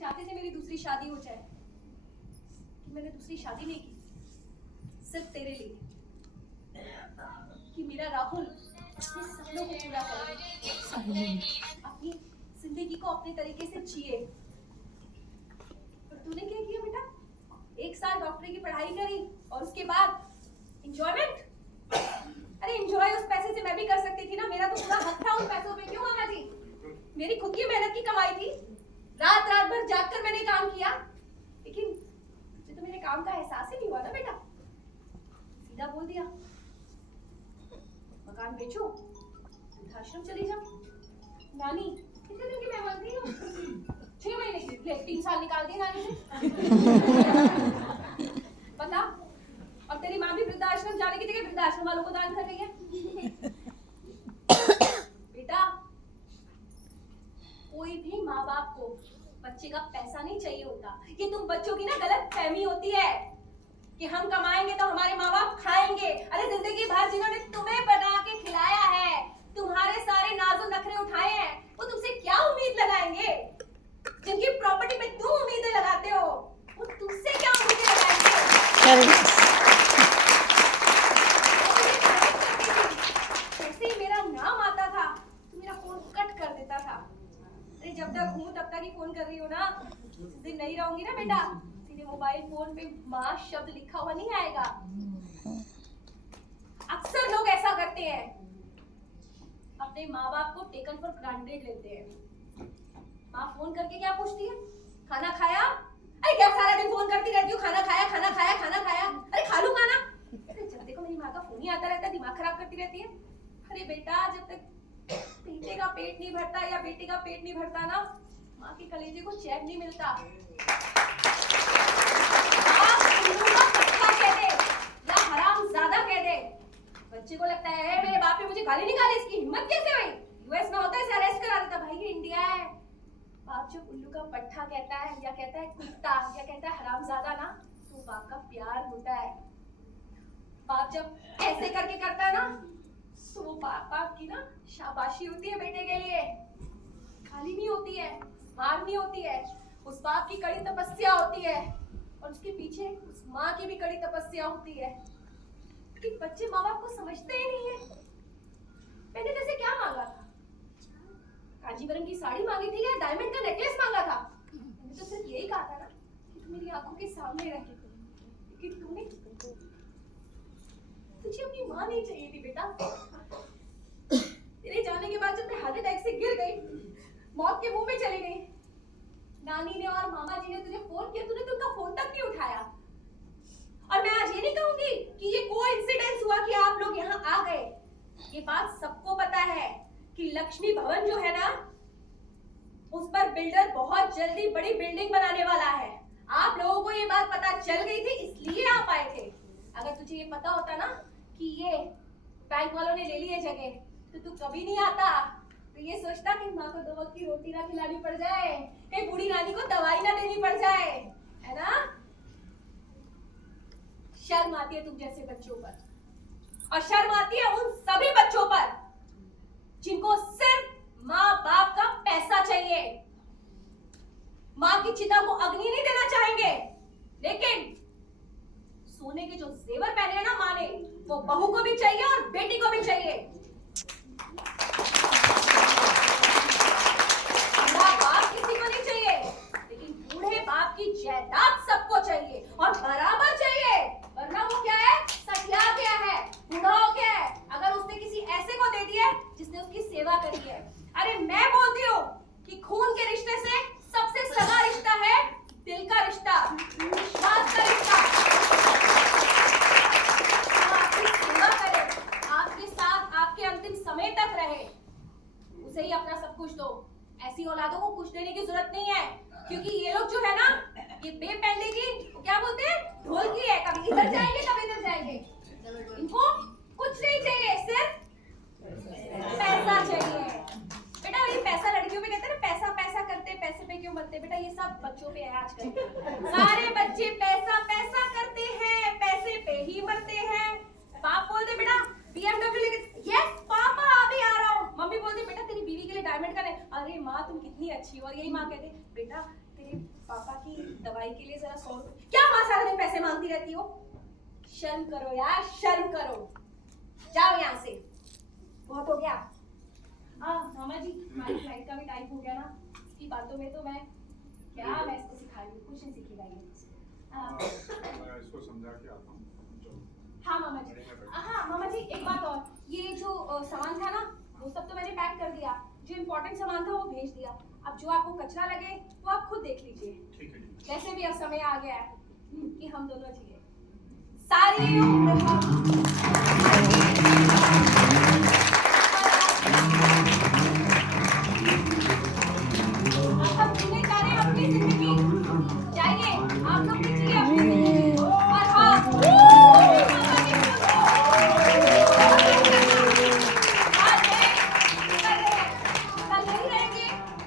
चाहते थे मेरी दूसरी शादी हो जाए, कि मैंने दूसरी शादी नहीं की सिर्फ तेरे लिए, कि मेरा राहुल अपने सपनों को पूरा करे, अपनी जिंदगी को अपने तरीके से जिए। पर तूने क्या किया बेटा? 1 साल डॉक्टरी की पढ़ाई करी और उसके बाद एंजॉयमेंट। अरे एंजॉय उस पैसे से मैं भी कर सकती थी ना, मेरा तो पूरा हक था उन पैसों पे। क्यों मामा जी? मेरी खुद की मेहनत की कमाई थी, रात रात भर जागकर मैंने काम किया, लेकिन तुझे तो मेरे काम का एहसास ही नहीं हुआ ना बेटा। सीधा बोल दिया मकान बेचो, वृद्धाश्रम चली जाओ। नानी कितने दिन की मेहमान थी हो? 6 महीने की, ले 3 साल निकाल दिए नानी से। पता, और तेरी माँ भी वृद्धाश्रम जाने की जगह वृद्धाश्रम वालों को दान कर रही है। बेटा, कोई भी माँ बाप को बच्चे का पैसा नहीं चाहिए होता। ये तुम बच्चों की ना गलत फहमी होती है कि हम कमाएंगे तो हमारे माँ बाप खाएंगे। अरे जिंदगी भर जिन्होंने तुम्हें बना के खिलाया है, तुम्हारे सारे नाज़ो नखरे उठाए हैं, वो तुमसे क्या उम्मीद लगाएंगे? जिनकी प्रॉपर्टी पे तुम उम्मीदें लगाते हो, वो तुमसे क्या उम्मीदें लगाएंगे? जैसे ही मेरा नाम आता था तो मेरा फोन कट कर देता था। अरे जब तक हूँ तब तक ही फोन कर रही हो ना, जिस दिन नहीं रहूंगी ना बेटा, तेरे मोबाइल फोन पे माँ शब्द लिखा हुआ नहीं आएगा। अक्सर लोग ऐसा करते हैं, अपने माँ बाप को टेकन फॉर ग्रांटेड लेते हैं। माँ फोन करके क्या पूछती है? खाना खाया? अरे क्या सारा दिन फोन करती रहती हूँ, खाना खाया खाना खाया खाना खाया? अरे खा लूं खाना। जब देखो मेरी माँ का फोन ही आता रहता है, दिमाग खराब करती रहती है। अरे बेटा, जब तक बेटे का पेट नहीं भरता या बेटे का पेट नहीं भरता ना, माँ के कलेजे को चैन नहीं मिलता। आप पट्टा कह दे या हरामजादा कह दे, बच्चे को लगता है मेरे बाप ने मुझे गाली निकाली, इसकी हिम्मत कैसे हुई? यूएस में होता है, इसे अरेस्ट करा देता। भाई ये इंडिया है। बाप जब उल्लू का पट्टा कहता है या कहता है कुत्ता या कहता है हरामजादा ना, तो बाप का प्यार होता है। बाप जब ऐसे करके करता है ना, तो वो बाप की ना शाबाशी होती है बेटे के लिए। खाली नहीं होती है, हार नहीं होती है, उस बाप की कड़ी तपस्या होती है, और उसके पीछे उस माँ की भी कड़ी तपस्या होती है। कि बच्चे माँ बाप को समझते ही नहीं है। मैंने जैसे क्या मांगा था? कांजीवरम की साड़ी मांगी थी या डायमंड का नेकलेस मांगा था? मैंने तो सिर्फ यही कहा था ना कि तू मेरी आंखों के सामने रहे, लेकिन तूने, तुझे अपनी माँ नहीं चाहिए थी बेटा। तेरे जाने के बाद जब मैं हार्ट अटैक से गिर गई, मौत के मुंह में चली गई, नानी ने और मामा जी ने तुझे फोन किया, तूने तो उनका फोन तक नहीं उठाया। और मैं आज ये नहीं कहूंगी कि ये कोइंसिडेंस हुआ कि आप लोग यहाँ आ गए। ये बात सबको पता है कि लक्ष्मी भवन जो है ना, उस पर बिल्डर बहुत जल्दी बड़ी बिल्डिंग बनाने वाला है। आप लोगों को ये बात पता चल गई थी, इसलिए आप आए थे। अगर तुझे ये पता होता ना कि ये बैंक वालों ने ले ली है जगह, तो तू कभी नहीं आता। तो ये सोचता कि माँ को 2 वक्त की रोटी ना खिलानी पड़ जाए, कहीं बूढ़ी नानी को दवाई ना देनी पड़ जाए, है ना? शर्म आती है तुम जैसे बच्चों पर, और शर्म आती है उन सभी बच्चों पर जिनको सिर्फ माँ बाप का पैसा चाहिए। माँ की चिता को अग्नि नहीं देना चाहेंगे, लेकिन सोने के जो जेवर पहने हैं ना माँ ने, वो बहू को भी चाहिए और बेटी को भी चाहिए। बुढ़ा बाप किसी को नहीं चाहिए, लेकिन बूढ़े बाप की जायदाद सबको चाहिए और बराबर चाहिए। वरना वो क्या है? सठिया गया है, बूढ़ा हो गया है। अगर उसने किसी ऐसे को दे दिया जिसने उसकी सेवा करी है। अरे मैं बोलती हूँ कि खून के रिश्ते से सबसे सगा रिश्ता है दिल का रिश्ता, विश्वास का रिश्ता। आपकी सेवा करे, आपके साथ आपके अंतिम समय तक रहे, उसे ही अपना सब कुछ दो। ऐसी औलादों को कुछ देने की जरूरत नहीं है, क्योंकि ये लोग जो है ना, ये बेपेंडे की क्या बोलते हैं, ढोलकी है। कभी इधर जाएंगे कभी इधर जाएंगे। इनको कुछ नहीं चाहिए, सिर्फ पैसा चाहिए। बेटा ये पैसा लड़कियों पे कहते हैं ना, पैसा पैसा करते, पैसे पे क्यों मरते? बेटा ये सब बच्चों पे है आजकल। सारे बच्चे पैसा पैसा करते हैं, पैसे पे ही मरते हैं। बाप बोलते बेटा BMW लेके, यस पापा अभी आ रहा हूँ। मम्मी बोलती बेटा तेरी बीवी के लिए डायमंड का नहीं। अरे माँ तुम कितनी अच्छी हो। और यही माँ कहते बेटा तेरे पापा की दवाई के लिए जरा 100 रुपए क्या माँ सारा दिन पैसे मांगती रहती हो? शर्म करो यार, शर्म करो। जाओ यहाँ से, बहुत हो गया। मामा जी, हमारी फ्लाइट का भी टाइम हो गया ना। इसकी बातों में तो मैं इसको सिखा रही हूँ, कुछ नहीं सीखेगा ये। मैं इसको समझा के आता हूँ। हाँ मामा जी, हाँ मामा जी, एक बात और, ये जो सामान था ना, वो सब तो मैंने पैक कर दिया। जो इम्पोर्टेंट सामान था वो भेज दिया। अब जो आपको कचरा लगे वो आप खुद देख लीजिए। ठीक है। वैसे भी अब समय आ गया है कि हम दोनों जिए। सारी उम्र हम जीने जा रहे हैं अपनी जिंदगी। जाइए, आप लोग भी जिए अपनी जिंदगी। और हाँ, कल यही रहेंगे,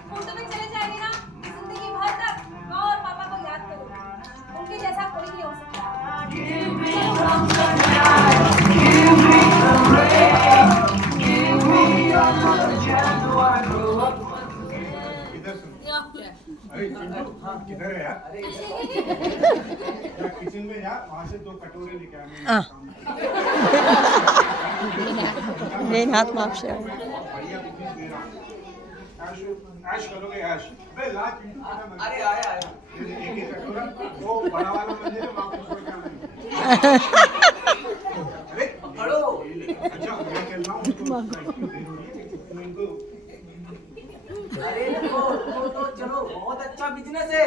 फोटो में चले जाएंगे ना, जिंदगी भर तक माँ और पापा को याद करूंगा। उनके जैसा कोई नहीं हो सकता। इधर सुन। अरे चिंटू, किधर है यार? किचन में जा, वहाँ से 2 कटोरे लेके आने। मेन हाथ माफ से बढ़िया बिजनेस दे रहा हूँ। ऐश करोगे ऐश। अबे ला चिंटू, अरे आया एक कटोरा वो बड़ा वाला मंदिर है, वहाँ पे छोड़ के अरे पकड़ो। अच्छा मैं कह रहा हूँ इनको अरे तो चलो, बहुत अच्छा बिजनेस है।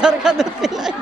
सर का दूध पिलाया।